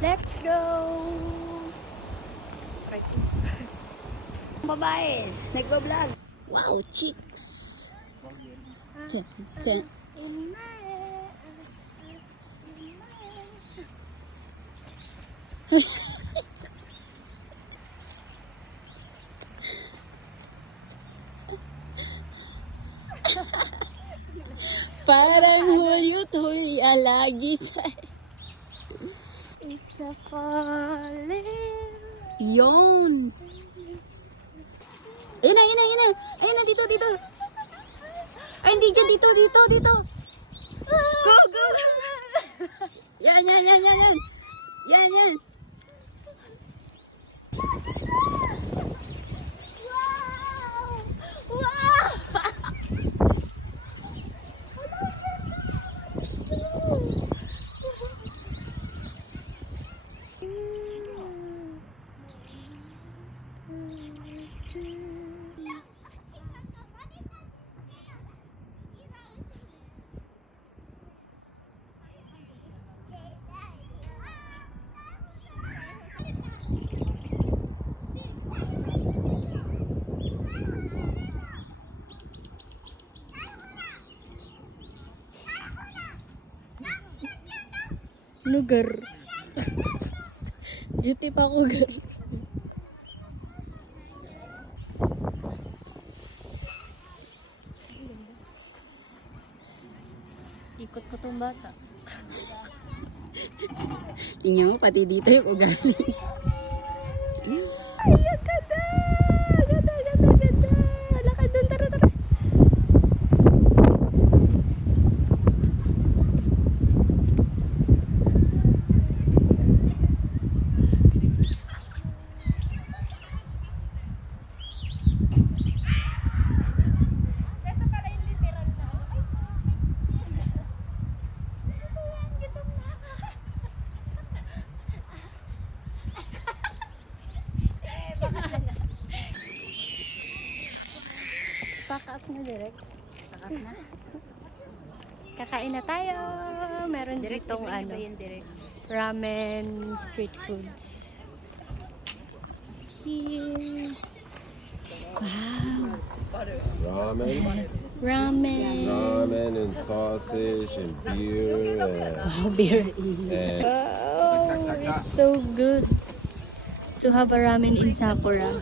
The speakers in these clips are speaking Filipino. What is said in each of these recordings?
Let's go! Right. Babae, nagbablog. Wow, chicks! Tsa, tsa. Parang hulyot hulya lagi tayo. It's a falling. Yun! Ayun na, ayun na, ayun na! Ayun na, dito, dito! Ay, hindi dyan, dito, dito, dito! Go, go! Yan, yan, yan, yan, yan! Yan, yan! Wow! Wow! Lugar. Duty pa ako, girl. Ikot ko tong bata. Tingnan mo, pati dito yung ugali. Ay, ang ganda! Ganda, ganda, ganda! Lakad dun, tara, tara! Ito pala yung literal na. Pack-up na direct. Sakat na. Kakain na tayo. Meron ditong ano, ramen street foods. Here. Wow. Ramen, Ramen. and sausage and beer Oh, beer. and Oh, it's so good to have a ramen in Sakura.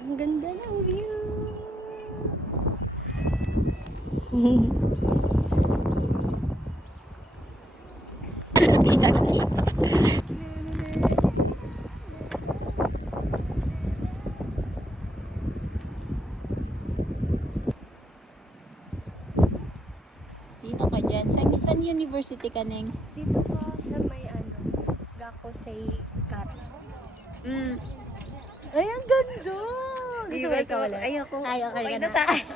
Ang ganda ng view. Sino ka dyan? Saan university ka, Neng? Dito po sa may ano, Gakusei Cat. Ay, ang ganda! Gusto mo ikaw ulit? Ayoko. Ayaw ka Okay na. na sa akin.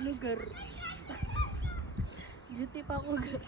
Lugar. Duty pa ako, girl.